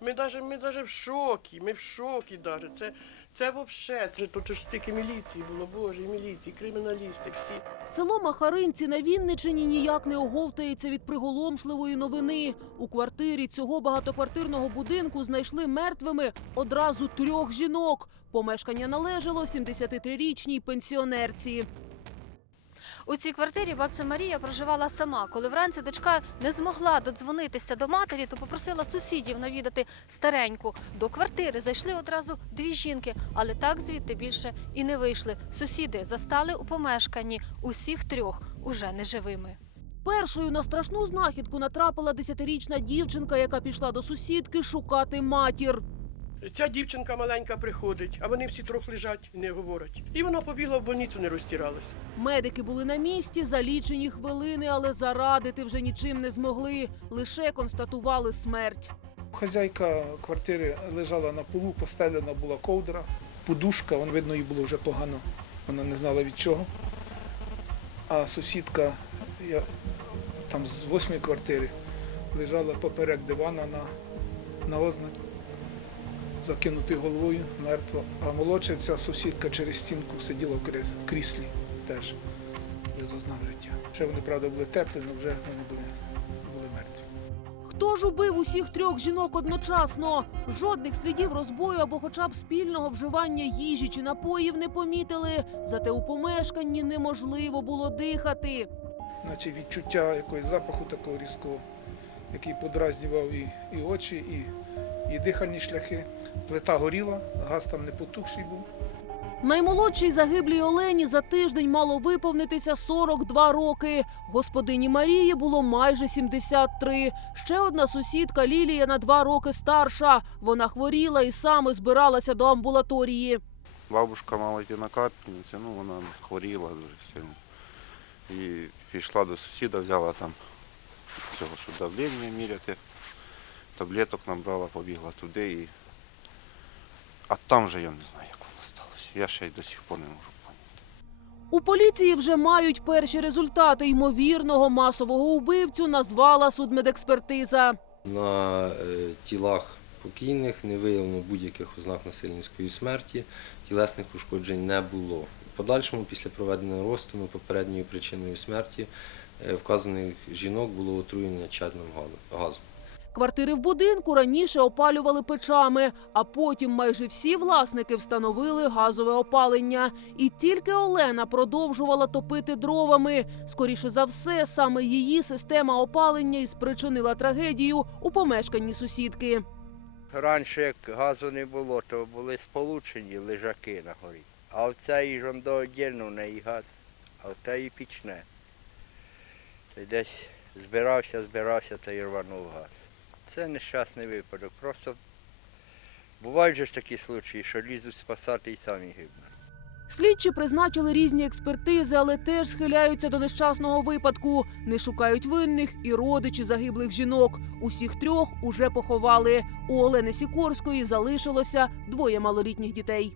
Ми даже, ми даже в шокі, ми в шокі даже. Це, це вообще, це тут ж стільки міліції було, боже, міліції, криміналісти, всі. Село Махаринці на Вінничині ніяк не оговтається від приголомшливої новини. У квартирі цього багатоквартирного будинку знайшли мертвими одразу трьох жінок. Помешкання належало 73-річній пенсіонерці. У цій квартирі бабця Марія проживала сама. Коли вранці дочка не змогла додзвонитися до матері, то попросила сусідів навідати стареньку. До квартири зайшли одразу дві жінки, але так звідти більше і не вийшли. Сусіди застали у помешканні усіх трьох уже неживими. Першою на страшну знахідку натрапила 10-річна дівчинка, яка пішла до сусідки шукати матір. Ця дівчинка маленька приходить, а вони всі трохи лежать і не говорять. І вона побігла в больницю, не розтиралась. Медики були на місці за лічені хвилини, але зарадити вже нічим не змогли. Лише констатували смерть. Хазяйка квартири лежала на полу, постелена була ковдра, подушка, вон видно, їй було вже погано, вона не знала від чого. А сусідка я, там з восьмої квартири лежала поперек дивана на, на ознак, закинутою головою, мертва. А молодша ця сусідка через стінку сиділа в кріслі теж без ознак життя. Ще вони, правда, були теплі, але вже вони були, були мертві. Хто ж убив усіх трьох жінок одночасно? Жодних слідів розбою або хоча б спільного вживання їжі чи напоїв не помітили. Зате у помешканні неможливо було дихати. наче відчуття якогось запаху такого різкого, який подразнював і, і очі, і, і дихальні шляхи. Плита горіла, газ там не потухший був. Наймолодшій загиблій Олені за тиждень мало виповнитися 42 роки. Господині Марії було майже 73. Ще одна сусідка Лілія на два роки старша. Вона хворіла і саме збиралася до амбулаторії. Бабушка мала йти на капельницю, ну вона хворіла дуже сильно. І пішла до сусіда, взяла там цього, що давлення міряти, таблеток набрала, побігла туди і. А там вже я не знаю, як воно сталося. Я ще й до сих пор не можу поняти. У поліції вже мають перші результати ймовірного масового убивцю назвала судмедекспертиза. На е, тілах покійних не виявлено будь-яких ознак насильницької смерті, тілесних ушкоджень не було. В подальшому, після проведеного розтину, попередньою причиною смерті е, вказаних жінок було отруєння чадним газом. Квартири в будинку раніше опалювали печами, а потім майже всі власники встановили газове опалення. І тільки Олена продовжувала топити дровами. Скоріше за все, саме її система опалення і спричинила трагедію у помешканні сусідки. Раніше, як газу не було, то були сполучені лежаки на горі. А в цей ж он в неї газ, а в теї пічне. Десь збирався, збирався та й рванув газ. Це нещасний випадок. Просто бувають же ж такі случаї, що лізуть спасати і самі гибнуть. Слідчі призначили різні експертизи, але теж схиляються до нещасного випадку. Не шукають винних і родичі загиблих жінок. Усіх трьох уже поховали. У Олени Сікорської залишилося двоє малолітніх дітей.